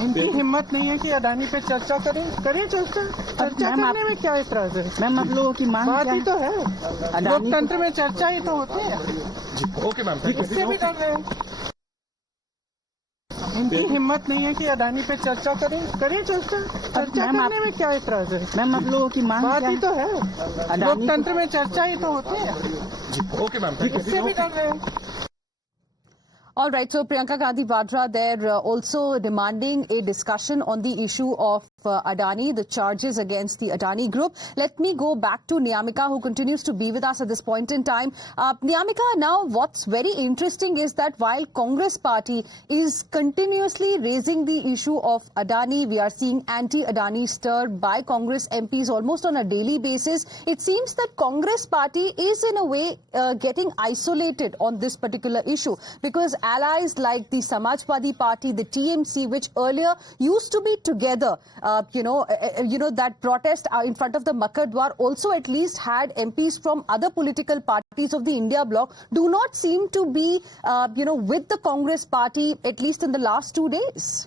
इनकी हिम्मत नहीं है कि अडानी पे चर्चा करें चर्चा करने में क्या एतराज है? मैम आप लोगों की मांग बात क्या ही है? तो है, लोकतंत्र में चर्चा ही तो होती है। ओके मैम, इससे भी डर रहे हैं। इनकी हिम्मत नहीं है कि अडानी पे चर्चा करें चर्चा करने में क्या एतराज है? मैम आप लोगों की मांग बात क्या ही है? तो है, लोकतंत्र में चर्चा ही तो होती है। ओके मैम, इससे भी डर रहे हैं। All right, so Priyanka Gandhi Vadra, they're also demanding a discussion on the issue of Adani, the charges against the Adani Group. Let me go back to Niyamika, who continues to be with us at this point in time. Niyamika, now what's very interesting is that while Congress party is continuously raising the issue of Adani, we are seeing anti-Adani stirred by Congress MPs almost on a daily basis. It seems that Congress party is in a way getting isolated on this particular issue, because allies like the Samajwadi Party, the TMC, which earlier used to be together, that protest in front of the Makar Dwar also at least had MPs from other political parties of the India bloc, do not seem to be, with the Congress party, at least in the last 2 days.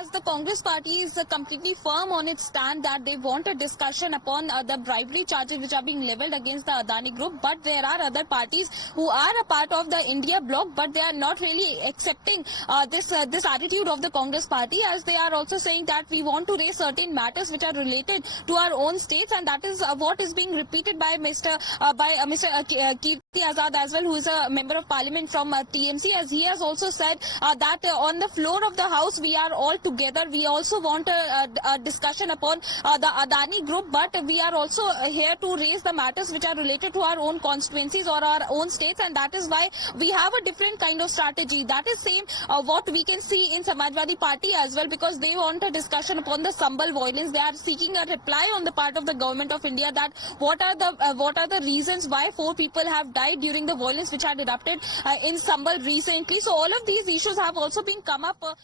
As the Congress party is completely firm on its stand that they want a discussion upon the bribery charges which are being levelled against the Adani Group, but there are other parties who are a part of the India bloc, but they are not really accepting this attitude of the Congress party, as they are also saying that we want to raise certain matters which are related to our own states, and that is what is being repeated by Mr. Kirti Azad as well, who is a member of parliament from TMC, as he has also said that on the floor of the house we are all together. We also want a discussion upon the Adani Group, but we are also here to raise the matters which are related to our own constituencies or our own states, and that is why we have a different kind of strategy. That is same what we can see in Samajwadi Party as well, because they want a discussion upon the Sambal violence. They are seeking a reply on the part of the government of India that what are the reasons why 4 people have died during the violence which had erupted in Sambal recently. So all of these issues have also been come up.